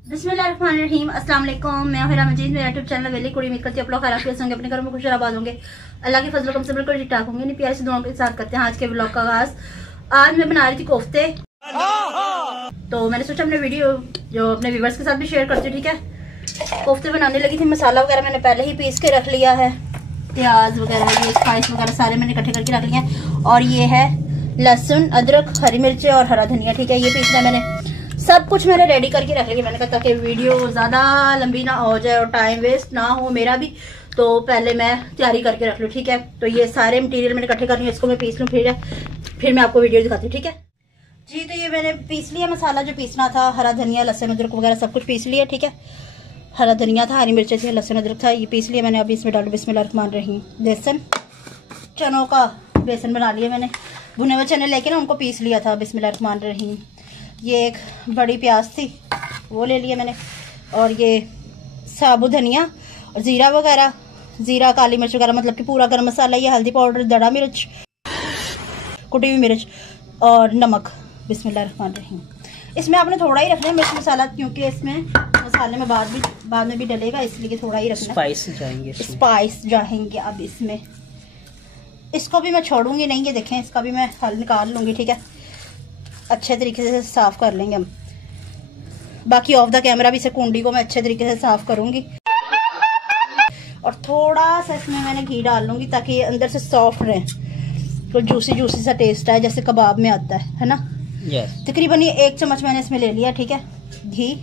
बिस्मिल्लाहिर्रहमानिर्रहीम, अस्सलाम वालेकुम। मैं हिरा मजीद, मेरा यूट्यूब चैनल वेली कुड़ी उम्मीद करती हूँ आप लोग खैरियत से होंगे, अपने घरों में खुश आबाद होंगे। अल्लाह के फजल से बिल्कुल ठीक ठाक होंगे। नहीं प्यारे से दुआओं के साथ करते हैं आज के व्लॉग का आगाज। आज मैं बना रही थी कोफ्ते, तो मैंने सोचा अपने वीडियो जो अपने व्यूवर्स के साथ भी शेयर करती हूँ। ठीक है, कोफ्ते बनाने लगी थी। मसाला वगैरह मैंने पहले ही पीस के रख लिया है, प्याज वगैरह ये स्पाइस वगैरह सारे मैंने इकट्ठे करके रख लिए हैं। और ये है लहसुन, अदरक, हरी मिर्ची और हरा धनिया। ठीक है, ये पीसना मैंने सब कुछ मैंने रेडी करके रख लिया। मैंने कहा ताकि वीडियो ज़्यादा लंबी ना हो जाए और टाइम वेस्ट ना हो मेरा भी, तो पहले मैं तैयारी करके रख लूँ। ठीक है, तो ये सारे मटेरियल मैंने इकट्ठे कर लिए, इसको मैं पीस लूँ, फिर मैं आपको वीडियो दिखाती हूँ। ठीक है जी, तो ये मैंने पीस लिया मसाला जो पीसना था। हरा धनिया, लहसुन, अदरक वगैरह सब कुछ पीस लिया। ठीक है, हरा धनिया था, हरी मिर्ची थी, लहसुन अदरक था, ये पीस लिया मैंने। अभी इसमें डालू बिस्मिल्लाहिर्रहमानिर्रहीम बेसन, चनों का बेसन बना लिया मैंने। भुने हुए चने लेके ना उनको पीस लिया था। बिस्मिल्लाहिर्रहमानिर्रहीम। ये एक बड़ी प्याज थी, वो ले लिया मैंने। और ये साबुत धनिया और ज़ीरा वगैरह, ज़ीरा, काली मिर्च वगैरह, मतलब कि पूरा गरम मसाला, ये हल्दी पाउडर, दड़ा मिर्च, कुटी हुई मिर्च और नमक। बिस्मिल्लाहिर्रहमानिर्रहीम। इसमें आपने थोड़ा ही रखना है मिर्च मसाला, क्योंकि इसमें मसाले में बाद में भी डलेगा, इसलिए थोड़ा ही रखना। स्पाइस जाएंगे अब इसमें। इसको भी मैं छोड़ूंगी नहीं, ये देखें, इसका भी मैं हल निकाल लूँगी। ठीक है, अच्छे तरीके से साफ़ कर लेंगे हम। बाकी ऑफ द कैमरा भी इसे कुंडी को मैं अच्छे तरीके से साफ़ करूँगी। और थोड़ा सा इसमें मैंने घी डाल लूँगी ताकि ये अंदर से सॉफ्ट रहे, तो जूसी जूसी सा टेस्ट आए जैसे कबाब में आता है ना। तकरीबन ये 1 चम्मच मैंने इसमें ले लिया। ठीक है, घी,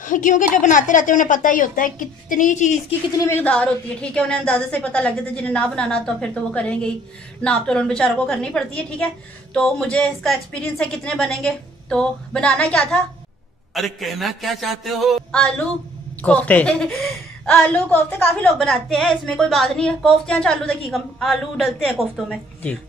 क्योंकि जो बनाते रहते हैं उन्हें पता ही होता है कितनी चीज़ की कितनी मिकदार होती है। ठीक है, उन्हें अंदाजे से पता लग जाता है। जिन्हें ना बनाना तो फिर तो वो करेंगे ही, नाप तो उन बेचारों को करनी पड़ती है। ठीक है, तो मुझे इसका एक्सपीरियंस है कितने बनेंगे। तो बनाना क्या था, अरे कहना क्या चाहते हो? आलू कोफ्ते। आलू कोफ्ते काफी लोग बनाते हैं, इसमें कोई बात नहीं है। कोफ्ते आज आलू देखिए कम आलू डलते हैं कोफ्तों में,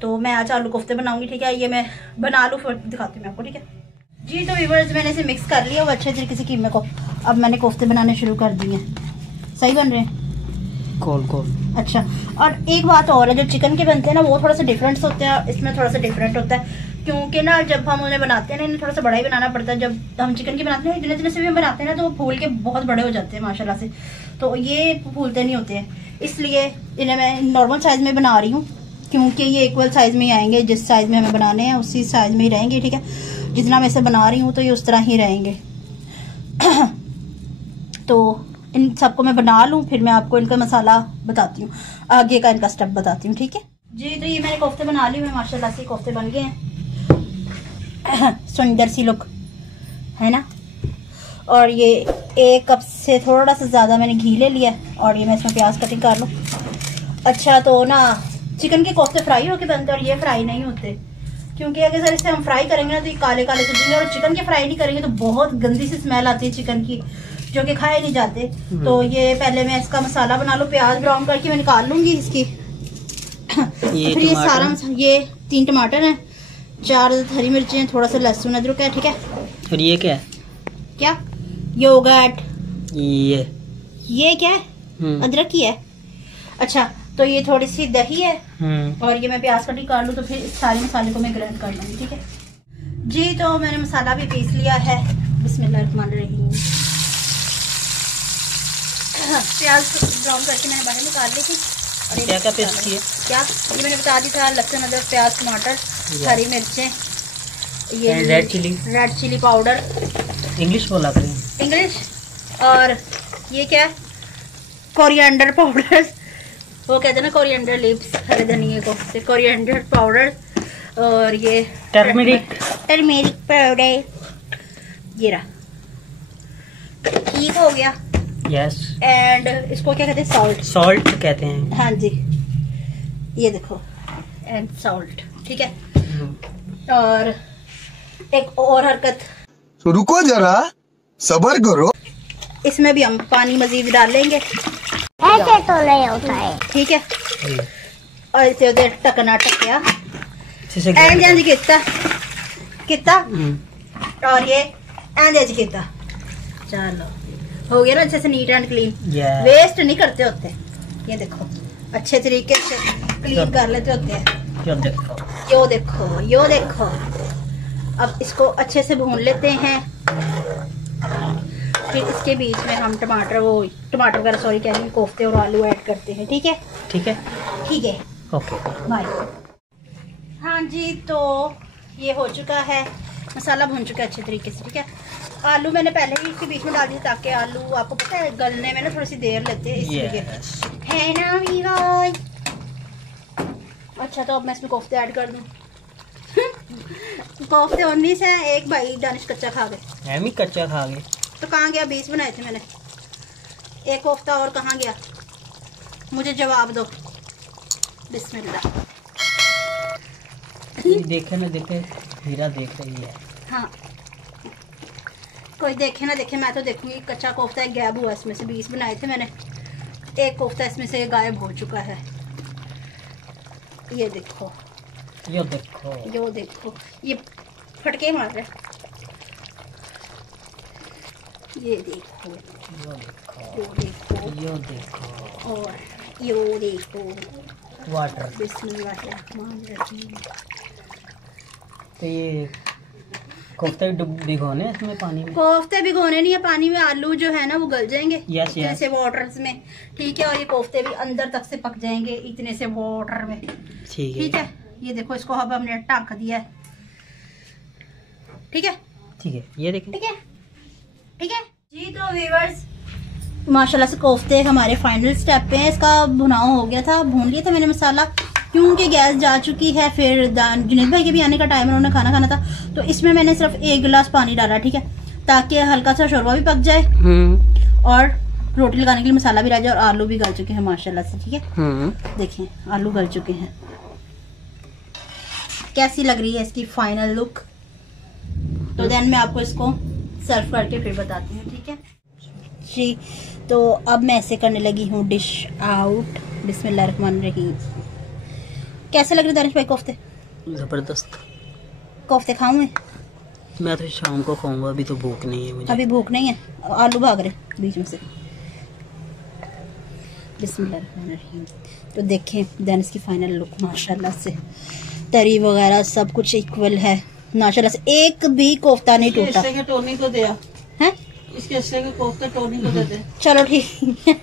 तो मैं आज आलू कोफ्ते बनाऊंगी। ठीक है, ये मैं बना लूँ फिर दिखाती हूँ मैं आपको। ठीक है जी, तो व्यूअर्स मैंने इसे मिक्स कर लिया वो अच्छे तरीके से कीमे को। अब मैंने कोफ्ते बनाने शुरू कर दिए। सही बन रहे हैं, गोल गोल। अच्छा, और एक बात और है, जो चिकन के बनते हैं ना वो थोड़ा सा डिफरेंट होते हैं, इसमें थोड़ा सा डिफरेंट होता है। क्योंकि ना जब हम उन्हें बनाते हैं ना, इन्हें थोड़ा सा बड़ा ही बनाना पड़ता है। जब हम चिकन की बनाते हैं जितने जितने से भी हम बनाते हैं ना, तो वो फूल के बहुत बड़े हो जाते हैं माशाल्लाह से। तो ये फूलते नहीं होते हैं, इसलिए इन्हें मैं नॉर्मल साइज में बना रही हूँ, क्योंकि ये इक्वल साइज में ही आएंगे। जिस साइज में हमें बनाने हैं उसी साइज में ही रहेंगे। ठीक है, जितना मैं इसे बना रही हूँ तो ये उस तरह ही रहेंगे। तो इन सबको मैं बना लूँ, फिर मैं आपको इनका मसाला बताती हूँ, आगे का इनका स्टेप बताती हूँ। ठीक है जी, तो ये मैंने कोफ्ते बना लिए हुए, माशाल्लाह से कोफ्ते बन गए हैं। सुंदर सी लुक है ना। और ये 1 कप से थोड़ा सा ज़्यादा मैंने घी ले लिया, और ये मैं इसमें प्याज कटिंग कर लूँ। अच्छा, तो ना चिकन के कोफ्ते फ्राई होके बनते हैं और ये फ्राई नहीं होते, क्योंकि अगर सर इसे हम फ्राई करेंगे ना तो ये काले काले से जाएंगे। और चिकन के फ्राई नहीं करेंगे तो बहुत गंदी सी स्मेल आती है चिकन की, जो कि खाए नहीं जाते। तो ये पहले मैं इसका मसाला बना लूँ। प्याज ब्राउन करके मैं निकाल लूंगी इसकी। फिर ये सारा ये 3 टमाटर हैं, 4 हरी मिर्ची हैं, थोड़ा सा लहसुन अदरक है। ठीक है, और ये क्या है? क्या योगर्ट? ये क्या है? अदरक की है। अच्छा, तो ये थोड़ी सी दही है, और ये मैं प्याज कटिंग कर लूँ, तो फिर इस सारे मसाले को मैं ग्राइंड कर लूँगी। ठीक है जी, तो मैंने मसाला भी पीस लिया है। बिस्मिल्लाहिर्रहमानिर्रहीम। प्याज ब्राउन करके मैंने बाहर निकाल ली थी। और क्या पेस्ट किया? क्या ये मैंने बता दी था, लहसुन अदरक प्याज टमाटर हरी मिर्चें, ये रेड चिली पाउडर, इंग्लिश बोला करें, इंग्लिश। और ये क्या है, कोरिएंडर पाउडर, वो कहते हैं ना कोरिएंडर लीव्स, हरे धनिए को, कोरिएंडर पाउडर। और ये टर्मेरिक पाउडर, ये रहा। ठीक हो गया। यस। एंड इसको क्या कहते हैं, सॉल्ट कहते हैं। हाँ जी, ये देखो, एंड सॉल्ट। ठीक है, और एक और हरकत, तो रुको जरा, सब्र करो। इसमें भी हम पानी मजीद डालेंगे, ऐसे तो नहीं होता है। ठीक है, और इसे टकना टकिया एंड कितना और ये एंड कितना। चलो हो गया ना अच्छे से नीट एंड क्लीन। वेस्ट नहीं करते होते, ये देखो अच्छे तरीके से क्लीन कर लेते होते हैं। यो देखो। अब इसको अच्छे से भून लेते हैं। फिर इसके बीच में हम टमाटर वगैरह सॉरी कह रही हूँ, कोफ्ते और आलू ऐड करते हैं। ठीक है ठीक है, ठीक है, ओके। बाय। हाँ जी, तो ये हो चुका है, मसाला भून चुका है अच्छे तरीके से। ठीक है, आलू मैंने पहले ही इसके बीच में डाल दिया ताकि आलू आपको पता है गलने में ना थोड़ी सी देर लगती है इसलिए, है ना वीवर। अच्छा, तो अब मैं इसमें कोफ्ते ऐड कर दूँ। कोफ्ते 19 है, एक भाई दानिश कच्चा खा गए। हम ही कच्चा खा गए तो कहाँ गया? 20 बनाए थे मैंने, एक कोफ्ता और कहाँ गया? मुझे जवाब दो। बिस्मिल्लाह। देखे ना देखे, हीरा देख रही है। हाँ, कोई देखे ना देखे, मैं तो देखूंगी। कच्चा कोफ्ता एक गायब हुआ इसमें से, 20 बनाए थे मैंने, एक कोफ्ता इसमें से गायब हो चुका है। ये देखो, यो देखो, यो देखो, ये फटके मार रहे। ये देखो, यो देखो, यो देखो, यो देखो, और यो देखो। वाटर। बिस्मिल्लाहिर्रहमानिर्रहीम। तो ये कोफ्ते भिगोने इसमें पानी में? कोफ्ते भिगोने नहीं है पानी में, आलू जो है ना वो गल जाएंगे यस यस, से वाटर्स में। ठीक है, और ये कोफ्ते भी अंदर तक से पक जाएंगे इतने से वाटर में। ठीक है, ठीक है, ये देखो, इसको अब हमने ढक दिया है। ठीक है, ठीक है, ये देखें। ठीक है, ठीक है जी। तो व्यूअर्स, माशाल्लाह से कोफ्ते हमारे फाइनल स्टेप पे हैं। इसका भुनाव हो गया था, भून लिया था मैंने मसाला, क्योंकि गैस जा चुकी है। फिर जुनेद भाई के भी आने का टाइम है, उन्होंने खाना खाना था, तो इसमें मैंने सिर्फ 1 गिलास पानी डाला। ठीक है, ताकि हल्का सा शोरबा भी पक जाए और रोटी लगाने के लिए मसाला भी रह जाए, और आलू भी गल चुके हैं माशाल्लाह से। ठीक है, देखें आलू गल चुके हैं। कैसी लग रही है इसकी फाइनल लुक? तो देन मैं आपको इसको सर्व करके फिर बताती हूँ। ठीक है जी, तो अब मैं ऐसे करने लगी हूँ डिश आउट। बिस्मिल्लाहिर्रहमानिर्रहीम। कैसे लग रहे दानिश भाई कोफ्ते? जबरदस्त। कोफ्ते खाऊं मैं तो शाम को खाऊंगा, अभी तो भूख नहीं है मुझे। अभी भूख नहीं है, आलू भाग रहे बीच में से। बिस्मिल्लाहिर्रहमानिर्रहीम। तो देखें दानिश की फाइनल लुक, माशाल्लाह से तरी वगैरह सब कुछ इक्वल है माशाल्लाह से, एक भी कोफ्ता नहीं टूटा। इसके टोनी को दिया है, इसके हिस्से के कोफ्ते टोनी को दे दे। चलो ठीक है।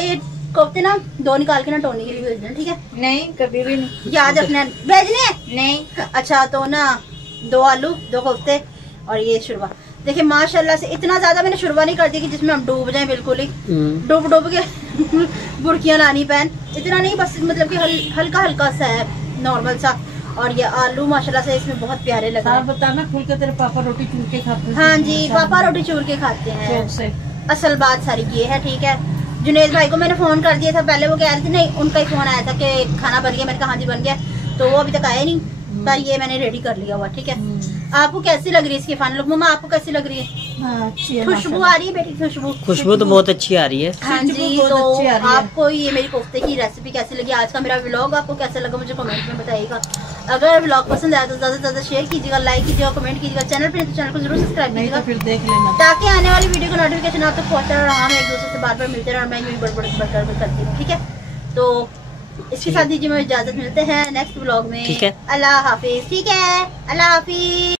ये कोफ्ते ना 2 निकाल के ना टोनी के लिए भेज देना। ठीक है, नहीं कभी भी नहीं, याद रखना। भेजने हैं? नहीं। अच्छा, तो ना 2 आलू 2 कोफ्ते और ये शुरबा। देखिए माशाल्लाह से इतना ज्यादा मैंने शुरबा नहीं कर दी कि जिसमें हम डूब जाएं बिल्कुल ही, डूब के बुरकियां लानी पैन, इतना नहीं, बस मतलब कि हल्का हल्का सा है, नॉर्मल सा। और ये आलू माशाल्लाह से इसमें बहुत प्यारे लग रहे हैं। बताना खुल के, तेरे पापा रोटी चूर के खाते हैं? हाँ जी, पापा रोटी चूर के खाते हैं। शौक से। असल बात सारी ये है। ठीक है, जुनेद भाई को मैंने फोन कर दिया था, पहले वो कह रहे थे, नहीं उनका ही फोन आया था कि खाना बन गया। मैंने कहा हाँ जी बन गया, तो वो अभी तक आया नहीं, पर ये मैंने रेडी कर लिया हुआ। ठीक है, आपको कैसी लग रही है इसकी फाइनल लुक? मम्मा आपको कैसी लग रही है? हाँ, अच्छी है, खुशबू आ रही है बेटी? खुशबू तो बहुत अच्छी आ रही है। हाँ जी, बहुत तो अच्छी आ रही है। आपको ये मेरी कोफ्ते की रेसिपी कैसी लगी? आज का मेरा व्लॉग आपको कैसा लगा मुझे कमेंट में बताइएगा। अगर व्लॉग पसंद आया तो ज्यादा से ज्यादा शेयर कीजिएगा, लाइक कीजिएगा, कमेंट कीजिएगा। चैनल पर तो चैनल को जरूर सब्सक्राइब नहीं कीजिएगा, तो फिर देख लेना। ताकि आने वाली वीडियो का नोटिफिकेशन आप तक पहुंचता रहे। हम एक दूसरे से बार बार मिलते रहे और मैं यूं बड़बड़ करती हूँ। ठीक है, तो इसके साथ दीजिए मैं इजाजत, मिलते हैं नेक्स्ट व्लॉग में। ठीक है, अल्लाह हाफिज। ठीक है, अल्लाह हाफिज।